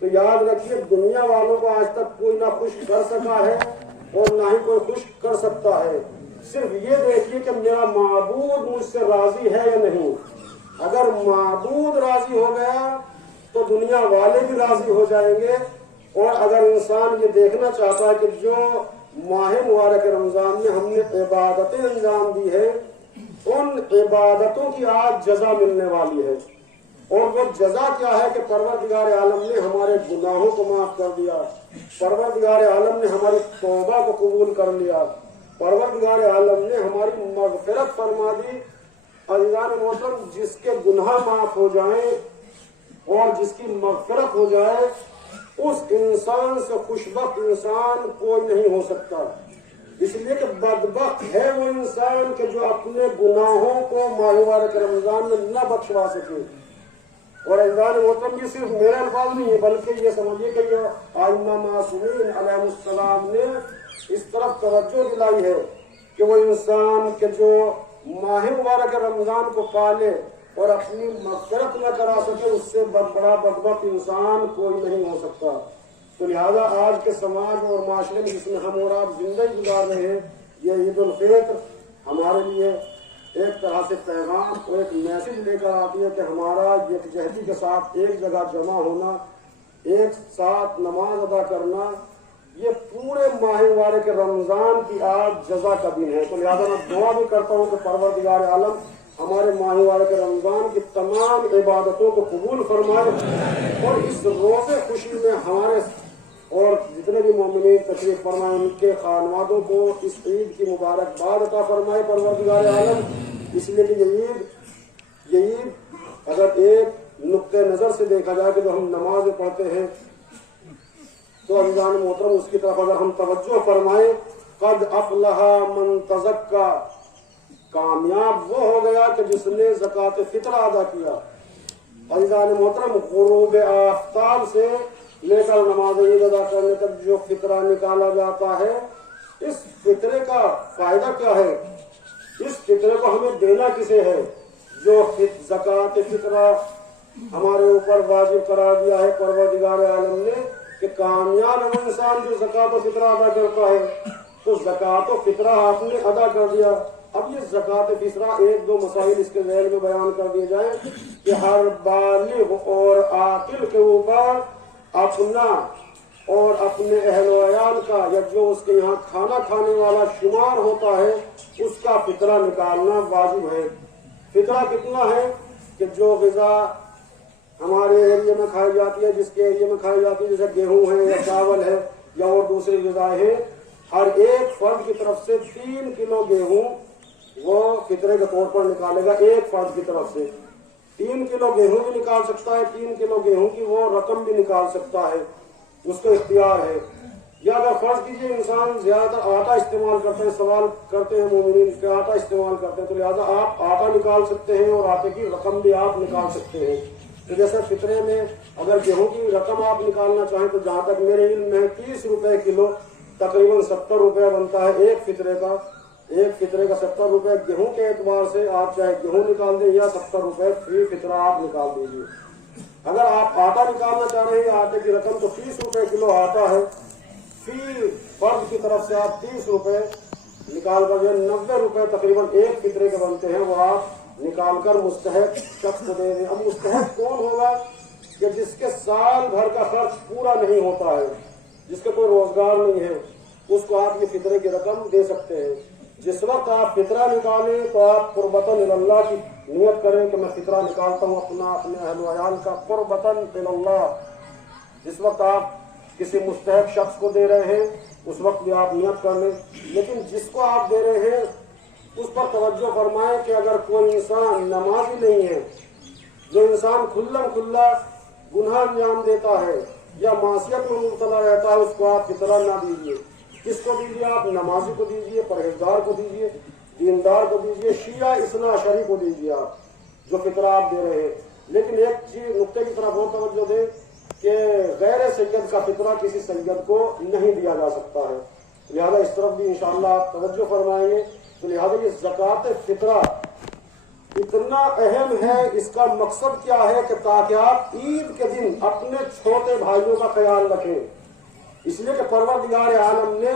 تو یاد رکھیے دنیا والوں کو آج تک کوئی نہ خوش کر سکا ہے اور نہ ہی کوئی خوش کر سکتا ہے۔ صرف یہ دیکھیے کہ میرا معبود مجھ سے راضی ہے یا نہیں۔ اگر معبود راضی ہو گیا تو دنیا والے بھی راضی ہو جائیں گے۔ اور اگر انسان یہ دیکھنا چاہتا ہے کہ جو ماہ مبارک رمضان میں ہم نے عبادتیں انجام دی ہے، ان عبادتوں کی آج جزا ملنے والی ہے، اور وہ جزا کیا ہے کہ پروردگار عالم نے ہمارے گناہوں کو معاف کر دیا، پروردگار عالم نے ہماری توبہ کو قبول کر لیا، پروردگار عالم نے ہماری مغفرت فرما دی۔ عزیزان محترم، جس کے گناہ معاف ہو جائیں اور جس کی مغفرت ہو جائے، اس انسان سے خوشبخت انسان کوئی نہیں ہو سکتا۔ اس لیے کہ بدبخت ہے وہ انسان کہ جو اپنے گناہوں کو ماہ مبارک رمضان میں نہ بخشوا سکے۔ اور عزیزان محترم، یہ صرف میرے الفاظ نہیں ہے، بلکہ یہ سمجھیے کہ یہ ائمہ معصومین علیہ السلام نے اس طرف توجہ دلائی ہے کہ وہ انسان کہ جو ماہ مبارک رمضان کو پالے اور اپنی مغفرت نہ کرا سکے، اس سے بڑا بدبخت انسان کوئی نہیں ہو سکتا۔ تو لہذا آج کے سماج اور معاشرے میں جس میں ہم اور آپ زندگی گزار رہے ہیں، یہ عید الفطر ہمارے لیے ایک طرح سے پیغام اور ایک میسج لے کر آتی ہے کہ ہمارا یکجہتی کے ساتھ ایک جگہ جمع ہونا، ایک ساتھ نماز ادا کرنا، یہ پورے ماہ مبارک رمضان کی آج جزا کا دن ہے۔ تو لہٰذا میں دعا بھی کرتا ہوں کہ پروردگار عالم ہمارے ماہ مبارک رمضان کی تمام عبادتوں کو قبول فرمائے، اور اس روز خوشی میں ہمارے اور جتنے بھی مومنین تشریف فرمائے ان کے خانوادوں کو اس عید کی مبارکباد عطا فرمائے پروردگار عالم۔ اس لیے کہ یہ عید اگر ایک نقطۂ نظر سے دیکھا جائے کہ جو ہم نماز پڑھتے ہیں، تو عزیزان محترم اس کی طرف اگر ہم توجہ فرمائیں، قد افلح من تزکا، کامیاب وہ ہو گیا کہ جس نے زکوٰۃ فطرہ ادا کیا۔ عزیزان محترم، غروب آفتاب سے لے کر نماز عید ادا کرنے تک جو فطرہ نکالا جاتا ہے، اس فطرے کا فائدہ کیا ہے؟ اس فطرے کو ہمیں دینا کسے ہے؟ جو زکوٰۃ فطرہ ہمارے اوپر واجب قرار دیا ہے پروردگار عالم نے کہ کامیاب وہ انسان جو زکوٰۃ و فطرہ ادا کرتا ہے۔ تو زکوٰۃ و فطرہ آپ نے ادا کر دیا۔ اب یہ زکوٰۃ فطرہ ایک دو مسائل اس کے ذیل میں بیان کر دیے جائیں کہ ہر بالغ اور عاقل کے اوپر اپنا اور اپنے اہل و عیال کا یا جو اس کے یہاں کھانا کھانے والا شمار ہوتا ہے، اس کا فطرہ نکالنا واجب ہے۔ فطرہ کتنا ہے کہ جو غذا ہمارے ایریے میں کھائی جاتی ہے، جس کے ایریے میں کھائی جاتی ہے، جیسے گیہوں ہے یا چاول ہے یا اور دوسری غذائیں ہیں، ہر ایک فرد کی طرف سے 3 کلو گیہوں وہ فطرے کے طور پر نکالے گا۔ ایک فرد کی طرف سے 3 کلو گیہوں بھی نکال سکتا ہے، 3 کلو گیہوں کی وہ رقم بھی نکال سکتا ہے، اس کو اختیار ہے۔ یا اگر فرض کیجئے انسان زیادہ آٹا استعمال کرتے ہیں، سوال کرتے ہیں مومنین کہ آٹا استعمال کرتے ہیں، تو لہٰذا آپ آٹا نکال سکتے ہیں اور آٹے کی رقم بھی آپ نکال سکتے ہیں۔ تو جیسے فطرے میں اگر گیہوں کی رقم آپ نکالنا چاہیں تو جہاں تک میرے علم میں 30 روپے کلو، تقریباً 70 روپے بنتا ہے ایک فطرے کا۔ ایک فطرے کا 70 روپے گیہوں کے اعتبار سے آپ چاہے گیہوں نکال دیں یا 70 روپے فی فطرہ آپ نکال دیجیے۔ اگر آپ آٹا نکالنا چاہ رہے ہیں آٹے کی رقم، تو 30 روپے کلو آٹا ہے، فی فرد کی طرف سے آپ 30 روپے نکال کر جو 90 روپے تقریباً ایک فطرے کے بنتے ہیں، وہ آپ نکال کر مستحق شخص کو دے دیں۔ اب مستحق کون ہوگا؟ کہ جس کے سال بھر کا خرچ پورا نہیں ہوتا ہے، جس کا کوئی روزگار نہیں ہے، اس کو آپ یہ فطرے کی رقم دے سکتے ہیں۔ جس وقت آپ فطرہ نکالیں تو آپ قربتاً اللہ کی نیت کریں کہ میں فطرہ نکالتا ہوں اپنے اہل و عیال کا، قربتاً اللہ۔ جس وقت آپ کسی مستحق شخص کو دے رہے ہیں اس وقت بھی آپ نیت کر لیں، لیکن جس کو آپ دے رہے ہیں اس پر توجہ فرمائیں کہ اگر کوئی انسان نمازی نہیں ہے، جو انسان کھلا گناہ انجام دیتا ہے یا معصیت میں مبتلا رہتا ہے، اس کو آپ فطرہ نہ دیجیے۔ کس کو دیجیے؟ آپ نمازی کو دیجیے، پرہیزگار کو دیجیے، دیندار کو دیجیے، شیعہ اثنا عشری کو دیجیے آپ جو فطرہ آپ دے رہے ہیں۔ لیکن ایک چیز نقطے کی طرف اور توجہ دیں کہ غیر سید کا فطرہ کسی سید کو نہیں دیا جا سکتا ہے، لہذا اس طرف بھی انشاءاللہ آپ توجہ فرمائیں گے۔ تو لہذا یہ زکوٰۃ فطرہ اتنا اہم ہے، اس کا مقصد کیا ہے کہ تاکہ آپ عید کے دن اپنے چھوٹے بھائیوں کا خیال رکھیں. اس لیے کہ پروردگار عالم نے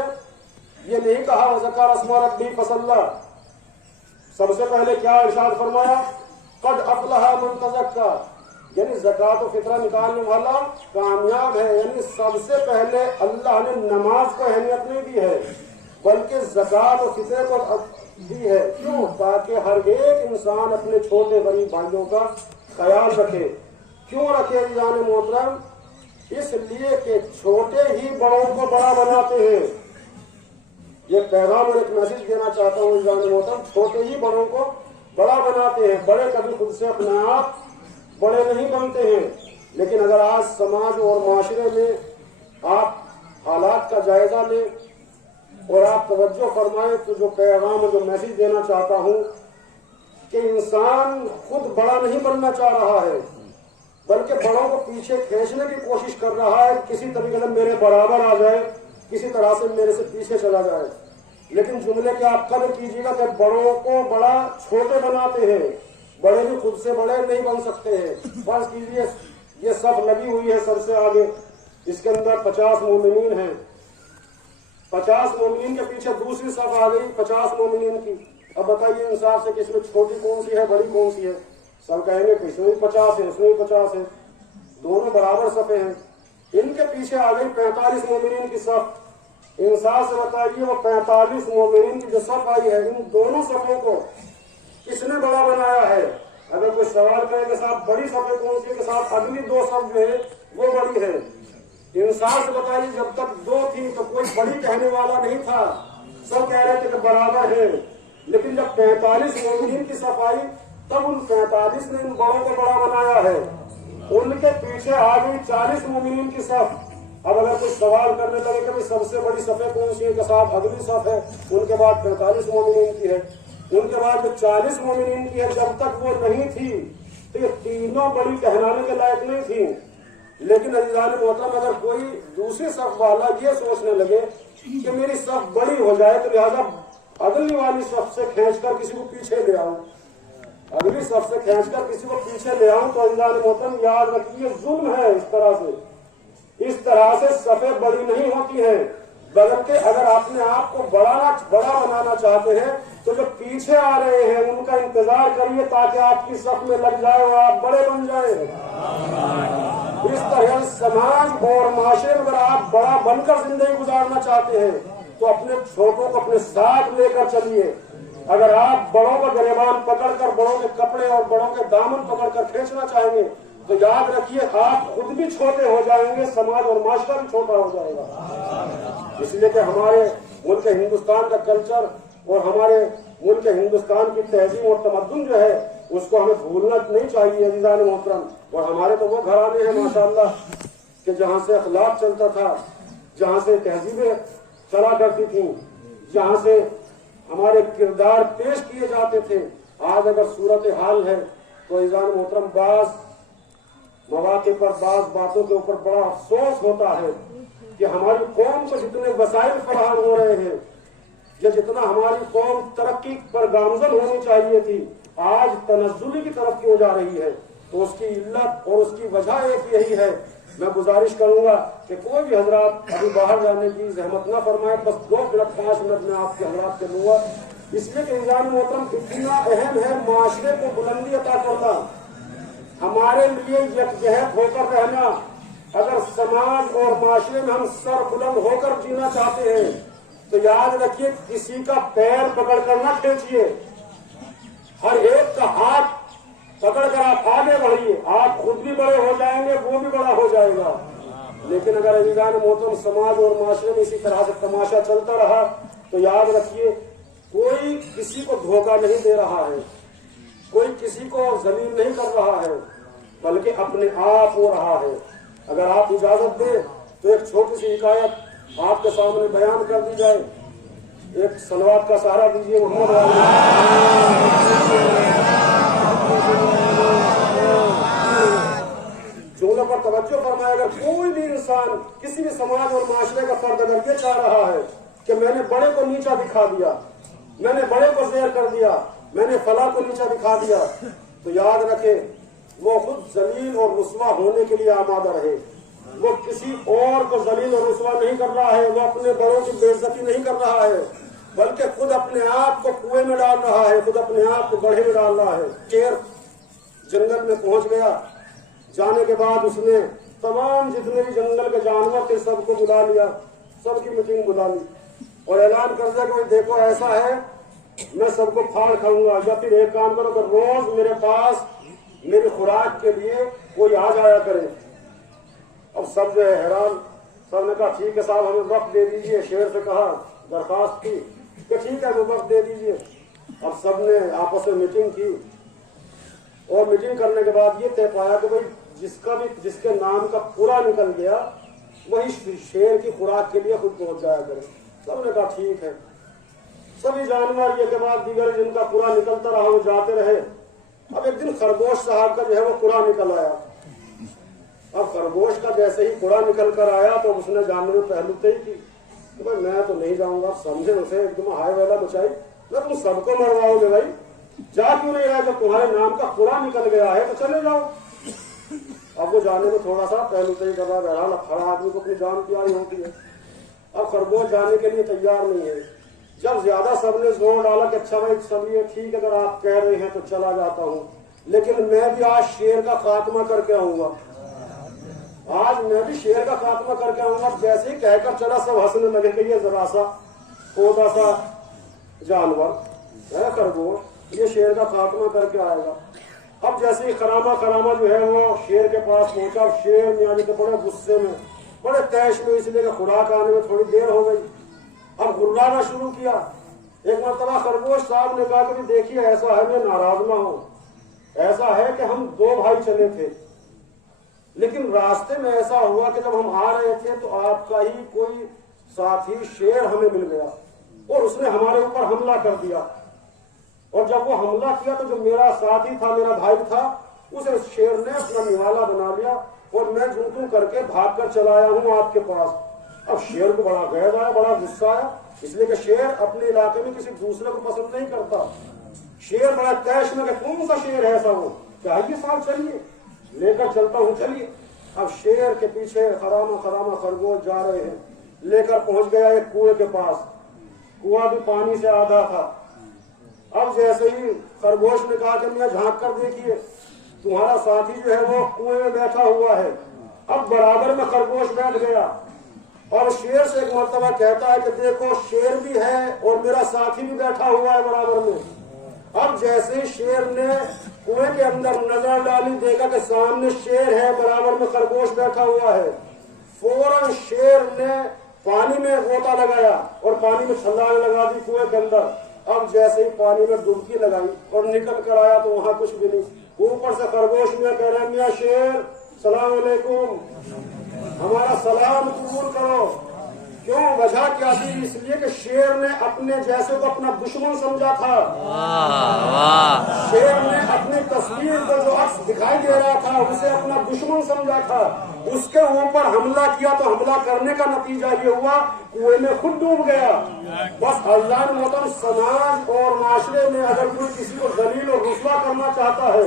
یہ نہیں کہا وذکر اسم ربہ فصلی، سب سے پہلے کیا ارشاد فرمایا؟ قد افلح من تزکیٰ، یعنی زکوٰۃ و فطرہ نکالنے والا کامیاب ہے. یعنی سب سے پہلے اللہ نے نماز کو اہمیت نہیں دی ہے بلکہ زکوٰۃ و فطرے کو دی ہے. کیوں؟ تاکہ ہر ایک انسان اپنے چھوٹے غریب بھائیوں کا خیال رکھے. کیوں رکھے جان محترم؟ اس لیے کہ چھوٹے ہی بڑوں کو بڑا بناتے ہیں. یہ پیغام اور ایک میسج دینا چاہتا ہوں جان محترم، چھوٹے ہی بڑوں کو بڑا بناتے ہیں. بڑے کبھی خود سے اپنے آپ بڑے نہیں بنتے ہیں. لیکن اگر آج سماج اور معاشرے میں آپ حالات کا جائزہ لیں اور آپ توجہ فرمائیں تو جو پیغام اور جو میسج دینا چاہتا ہوں کہ انسان خود بڑا نہیں بننا چاہ رہا ہے بلکہ بڑوں کو پیچھے کھینچنے کی کوشش کر رہا ہے، کسی طریقے سے میرے برابر آ جائے، کسی طرح سے میرے سے پیچھے چلا جائے. لیکن جملے کی آپ قدر کیجیے گا کہ بڑوں کو بڑا چھوٹے بناتے ہیں، بڑے بھی خود سے بڑے نہیں بن سکتے ہیں. فرض کیجیے یہ صف لگی ہوئی ہے سب سے آگے، اس کے اندر 50 مومنین ہیں. 50 مومنین کے پیچھے دوسری صف آ گئی 50 مومنین کی. اب بتائیے انصاف سے کس میں چھوٹی کون سی ہے بڑی کون سی ہے؟ سب کہیں گے کہ اس میں بھی 50 ہے اس میں بھی 50 ہے، دونوں برابر صفیں ہیں. ان کے پیچھے آ گئی 45 مومنین کی صف. انصاف سے بتائیے وہ 45 مومنین کی جو صف آئی ہے ان دونوں صفوں کو کس نے بڑا بنایا ہے؟ اگر کوئی سوال کرے کہ صاحب بڑی صفیں کون سی ہے کہ صاحب اگلی 2 صف جو ہے وہ بڑی ہے. انصاف سے بتائیے جب تک 2 تھی تو کوئی بڑی کہنے والا نہیں تھا، سب کہہ رہے تھے کہ برابر ہے. لیکن جب 45 مومنین کی صف آئی تب ان 45 نے ان بڑوں کو بڑا بنایا ہے. ان کے پیچھے آ گئی 40 مومنین کی صف. اب اگر کوئی سوال کرنے لگے کہ سب سے بڑی صفیں کون سی ہے کہ صاحب اگلی صف ہے، ان کے بعد 45 مومنین کی ہے، ان کے بعد جو 40 مومنین کی ہے جب تک وہ نہیں تھی تو یہ تینوں بڑی کہلانے کے لائق نہیں تھی. لیکن عزیزان محترم اگر کوئی دوسری صف والا یہ سوچنے لگے کہ میری صف بڑی ہو جائے تو لہذا اگلی والی صف سے کھینچ کر کسی کو پیچھے لے آؤں، اگلی صف سے کھینچ کر کسی کو پیچھے لے آؤں، تو عزیزان محترم یاد رکھیے ظلم ہے. اس طرح سے صفیں بڑی نہیں ہوتی ہیں بلکہ اگر اپنے آپ کو بڑا بنانا چاہتے ہیں تو جو پیچھے آ رہے ہیں ان کا انتظار کریے تاکہ آپ کی صف میں لگ جائے اور آپ بڑے بن جائیں. اس طرح سماج اور معاشرے میں اگر آپ بڑا بن کر زندگی گزارنا چاہتے ہیں تو اپنے چھوٹوں کو اپنے ساتھ لے کر چلیے. اگر آپ بڑوں کا گریبان پکڑ کر بڑوں کے کپڑے اور بڑوں کے دامن پکڑ کر کھینچنا چاہیں گے تو یاد رکھیے آپ خود بھی چھوٹے ہو جائیں گے، سماج اور معاشرہ بھی چھوٹا ہو جائے گا. اس لیے کہ ہمارے ملک ہندوستان کا کلچر اور ہمارے ملک ہندوستان کی تہذیب اور تمدن جو ہے اس کو ہمیں بھولنا نہیں چاہیے عزیزان محترم. اور ہمارے تو وہ گھرانے ہیں ماشاءاللہ کہ جہاں سے اخلاق چلتا تھا، جہاں سے تہذیبیں چلا کرتی تھیں، جہاں سے ہمارے کردار پیش کیے جاتے تھے. آج اگر صورتحال ہے تو عزیزان محترم بعض مواقع پر بعض باتوں کے اوپر بڑا افسوس ہوتا ہے کہ ہماری قوم کو جتنے وسائل فراہم ہو رہے ہیں یا جتنا ہماری قوم ترقی پر گامزن ہونی چاہیے تھی آج تنزلی کی طرف کیوں جا رہی ہے. تو اس کی علت اور اس کی وجہ ایک یہی ہے. میں گزارش کروں گا کہ کوئی بھی حضرات ابھی باہر جانے کی زحمت نہ فرمائے، بس 2 منٹ 5 منٹ میں آپ کے حضرات کے لوں گا. اس لیے کہ عزیزان محترم اتنا اہم ہے معاشرے کو بلندی عطا کرنا، ہمارے لیے یکجہت ہو کر رہنا. اگر سماج اور معاشرے میں ہم سر بلند ہو کر جینا چاہتے ہیں تو یاد رکھیے کسی کا پیر پکڑ کر نہ کھینچیے، ہر ایک کا ہاتھ پکڑ کر آپ آگے بڑھیے. آپ خود بھی بڑے ہو جائیں گے، وہ بھی بڑا ہو جائے گا. لیکن اگر عزیزان محترم سماج اور معاشرے میں اسی طرح سے تماشا چلتا رہا تو یاد رکھیے کوئی کسی کو دھوکہ نہیں دے رہا ہے، کوئی کسی کو ذلیل نہیں کر رہا ہے بلکہ اپنے آپ ہو رہا ہے. اگر آپ اجازت دیں تو ایک چھوٹی سی حکایت آپ کے سامنے بیان کر دی جائے. ایک صلوات کا سہارا دیجیے محمد جملوں پر توجہ فرمائے. اگر کوئی بھی انسان کسی بھی سماج اور معاشرے کا فرد اگر یہ چاہ رہا ہے کہ میں نے بڑے کو نیچا دکھا دیا، میں نے بڑے کو زیر کر دیا، میں نے فلاں کو نیچا دکھا دیا، تو یاد رکھے وہ خود ذلیل اور رسوا ہونے کے لیے آمادہ رہے۔ وہ کسی اور کو ذلیل اور رسوا نہیں کر رہا ہے، وہ اپنے بڑوں کی بے عزتی نہیں کر رہا ہے، بلکہ خود اپنے آپ کو کنویں میں ڈال رہا ہے، خود اپنے آپ کو گڑھے میں ڈال رہا ہے۔ شیر جنگل میں پہنچ گیا، جانے کے بعد اس نے تمام جتنے بھی جنگل کے جانور تھے سب کو بلا لیا، سب کی میٹنگ بلا لی اور اعلان کر دیا کہ دیکھو ایسا ہے میں سب کو پھاڑ کھاؤں گا، یا پھر ایک کام کرو کہ روز میرے پاس میری خوراک کے لیے کوئی آ جایا کرے۔ اب سب جو ہے حیران، سب نے کہا ٹھیک ہے صاحب ہمیں وقت دے دیجئے، شیر سے کہا درخواست کی کہ ٹھیک ہے وہ وقت دے دیجئے۔ اب سب نے آپس میں میٹنگ کی اور میٹنگ کرنے کے بعد یہ طے پایا کہ بھائی جس کے نام کا پورا نکل گیا وہی شیر کی خوراک کے لیے خود پہنچ جایا کرے۔ سب نے کہا ٹھیک ہے۔ سبھی جانور یہ کے بعد دیگر جن کا پورا نکلتا رہا وہ جاتے رہے۔ اب ایک دن خرگوش صاحب کا جو ہے وہ پورا نکل آیا۔ اب خرگوش کا جیسے ہی پورا نکل کر آیا تو اس نے جاننے میں پہلو ہی کی کہ بھائی میں تو نہیں جاؤں گا۔ سمجھے اسے ایک دم ہائے والا بچائی، میں تم سب کو مرواؤ گے بھائی، جا کیوں نہیں رہا؟ جب تمہارے نام کا پورا نکل گیا ہے تو چلے جاؤ۔ اب وہ جانے میں تھوڑا سا پہلو ہی کر رہا، بہرحال اب کھڑا آدمی کو اپنی جان پیاری ہوتی ہے۔ اب خرگوش جانے کے لیے تیار نہیں ہے۔ جب زیادہ سب نے زور ڈالا کہ اچھا بھائی سب یہ ٹھیک ہے اگر آپ کہہ رہے ہیں تو چلا جاتا ہوں، لیکن میں بھی آج شیر کا خاتمہ کر کے آؤں گا، آج میں بھی شیر کا خاتمہ کر کے آؤں گا۔ جیسے ہی کہہ کر چلا سب ہنسنے لگے کہ یہ ذرا سا چھوٹا سا جانور ہے خرگوش، یہ شیر کا خاتمہ کر کے آئے گا۔ اب جیسے ہی خرامہ جو ہے وہ شیر کے پاس پہنچا، شیر میاں جی کے بڑے غصے میں بڑے تیش میں، اس لیے کہ خوراک آنے میں تھوڑی دیر ہو گئی۔ اب گرانا شروع کیا۔ ایک مرتبہ خرگوش صاحب نے کہا کہ دیکھیے ایسا ہے میں ناراض نہ ہوں، ایسا ہے کہ ہم دو بھائی چلے تھے لیکن راستے میں ایسا ہوا کہ جب ہم آ رہے تھے تو آپ کا ہی کوئی ساتھی شیر ہمیں مل گیا اور اس نے ہمارے اوپر حملہ کر دیا، اور جب وہ حملہ کیا تو جو میرا ساتھی تھا میرا بھائی تھا اسے شیر نے اپنا نوالا بنا لیا اور میں جوں کر کے بھاگ کر چلا آیا ہوں آپ کے پاس۔ اب شیر کو بڑا غیظ آیا، بڑا غصہ آیا، اس لیے کہ شیر اپنے علاقے میں کسی دوسرے کو پسند نہیں کرتا۔ شیر بڑا تیش میں کہ کون سا شیر ہے ایسا؟ وہ چاہیے صاحب چلیے لے کر چلتا ہوں چلیے۔ اب شیر کے پیچھے خرامہ خرگوش جا رہے ہیں، لے کر پہنچ گیا ایک کنویں کے پاس، کنواں بھی پانی سے آدھا تھا۔ اب جیسے ہی خرگوش نے کہا کہ میں جھانک کر دیکھیے تمہارا ساتھی جو ہے وہ کنویں میں بیٹھا ہوا ہے۔ اب برابر میں خرگوش بیٹھ گیا اور شیر سے ایک مرتبہ کہتا ہے کہ دیکھو شیر بھی ہے اور میرا ساتھی بھی بیٹھا ہوا ہے برابر میں۔ اب جیسے شیر نے کنویں کے اندر نظر ڈالی، دیکھا کہ سامنے شیر ہے، برابر میں خرگوش بیٹھا ہوا ہے، فوراً شیر نے پانی میں غوطہ لگایا اور پانی میں چھلانگ لگا دی کنویں کے اندر۔ اب جیسے ہی پانی میں ڈبکی لگائی اور نکل کر آیا تو وہاں کچھ بھی نہیں۔ اوپر سے خرگوش میں کہہ رہے میاں شیر سلام علیکم، ہمارا سلام قبول کرو۔ کیوں؟ وجہ کیا تھی؟ اس لیے کہ شیر نے اپنے جیسے کو اپنا دشمن سمجھا تھا۔ شیر نے اپنی تصویر کو جو عکس دکھائی دے رہا تھا اسے اپنا دشمن سمجھا تھا، اس کے اوپر حملہ کیا تو حملہ کرنے کا نتیجہ یہ ہوا کنویں میں خود ڈوب گیا۔ بس اللہ نے محترم سماج اور معاشرے میں اگر کوئی کسی کو ذلیل اور رسوا کرنا چاہتا ہے،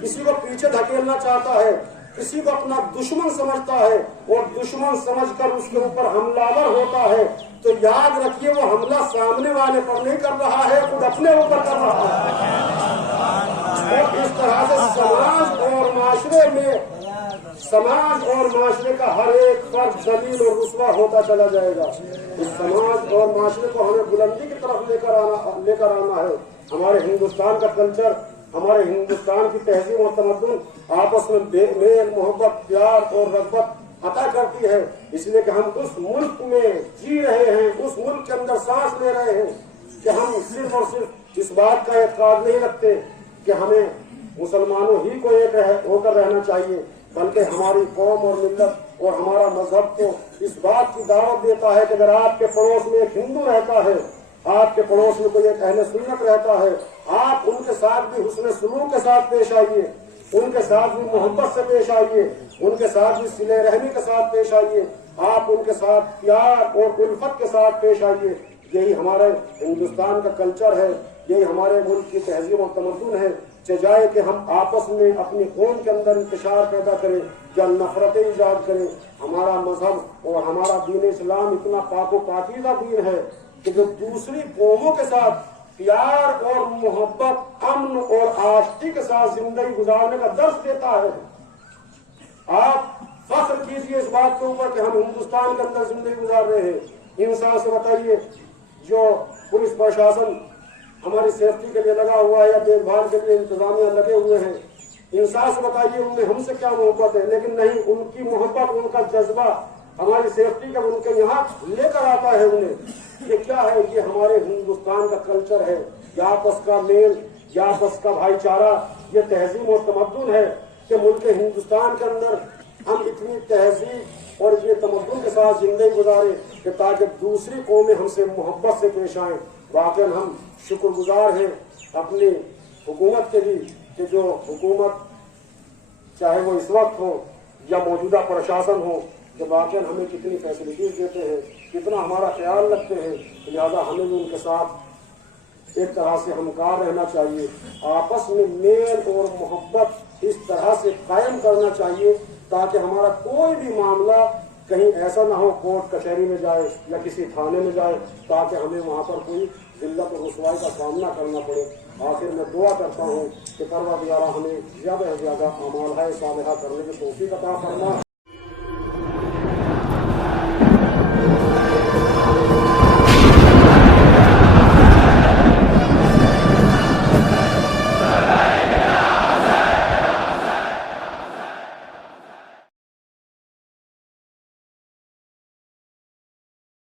کسی کو پیچھے دھکیلنا چاہتا ہے، کسی کو اپنا دشمن سمجھتا ہے اور دشمن سمجھ کر اس کے اوپر حملہ آور ہوتا ہے تو یاد رکھیے وہ حملہ سامنے والے پر نہیں کر رہا ہے، خود اپنے اوپر کر رہا ہے۔ اور اس طرح سے سماج اور معاشرے کا ہر ایک فرد ذلیل اور رسوا ہوتا چلا جائے گا۔ اس سماج اور معاشرے کو ہمیں بلندی کی طرف لے کر آنا ہے۔ ہمارے ہندوستان کا کلچر، ہمارے ہندوستان کی تہذیب اور تمدن آپس میں میل محبت پیار اور رغبت عطا کرتی ہے، اس لیے کہ ہم اس ملک میں جی رہے ہیں، اس ملک کے اندر سانس لے رہے ہیں کہ ہم صرف اور صرف اس بات کا اعتقاد نہیں رکھتے کہ ہمیں مسلمانوں ہی کو ایک ہو کر رہنا چاہیے، بلکہ ہماری قوم اور ملت اور ہمارا مذہب کو اس بات کی دعوت دیتا ہے کہ اگر آپ کے پڑوس میں ایک ہندو رہتا ہے، آپ کے پڑوس میں کوئی ایک اہل سنت رہتا ہے، آپ ان کے ساتھ بھی حسن سلوک کے ساتھ پیش آئیے، ان کے ساتھ بھی محبت سے پیش آئیے، ان کے ساتھ بھی صلہ رحمی کے ساتھ پیش آئیے، آپ ان کے ساتھ پیار اور الفت کے ساتھ پیش آئیے۔ یہی ہمارے ہندوستان کا کلچر ہے، یہی ہمارے ملک کی تہذیب و تمدن ہے، چاہے کہ ہم آپس میں اپنی قوم کے اندر انتشار پیدا کریں یا نفرتیں ایجاد کریں۔ ہمارا مذہب اور ہمارا دین اسلام اتنا پاک و پاکیزہ دین ہے کہ جو دوسری قوموں کے ساتھ پیار اور محبت، امن اور آشتی کے ساتھ زندگی گزارنے کا درس دیتا ہے۔ آپ فخر کیجیے اس بات کے اوپر کہ ہم ہندوستان کے اندر زندگی گزار رہے ہیں۔ انسان سے بتائیے جو پولیس پرشاسن ہماری سیفٹی کے لیے لگا ہوا ہے یا دیکھ بھال کے لیے انتظامیہ لگے ہوئے ہیں، انسان سے بتائیے ان میں ہم سے کیا محبت ہے، لیکن نہیں، ان کی محبت، ان کا جذبہ ہماری سیفٹی کا ان کے یہاں لے کر آتا ہے انہیں۔ یہ کیا ہے؟ یہ ہمارے ہندوستان کا کلچر ہے، یہ آپس کا میل، یہ آپس کا بھائی چارہ، یہ تہذیب و تمدن ہے کہ ملک ہندوستان کے اندر ہم اتنی تہذیب اور اتنے تمدن کے ساتھ زندگی گزارے کہ تاکہ دوسری قومیں ہم سے محبت سے پیش آئیں۔ واقعی ہم شکر گزار ہیں اپنی حکومت کے لیے کہ جو حکومت چاہے وہ اس وقت ہو یا موجودہ پرشاسن ہو، جو واقعی ہمیں کتنی فیسلٹیز دیتے ہیں، کتنا ہمارا خیال رکھتے ہیں، لہٰذا ہمیں بھی ان کے ساتھ ایک طرح سے ہمکار رہنا چاہیے، آپس میں میل اور محبت اس طرح سے قائم کرنا چاہیے تاکہ ہمارا کوئی بھی معاملہ کہیں ایسا نہ ہو کورٹ کچہری میں جائے یا کسی تھانے میں جائے تاکہ ہمیں وہاں پر کوئی ذلت اور رسوائی کا سامنا کرنا پڑے۔ آخر میں دعا کرتا ہوں کہ پروردگار ہمیں زیادہ سے زیادہ اعمال صالحہ کرنے کی توفیق عطا فرما۔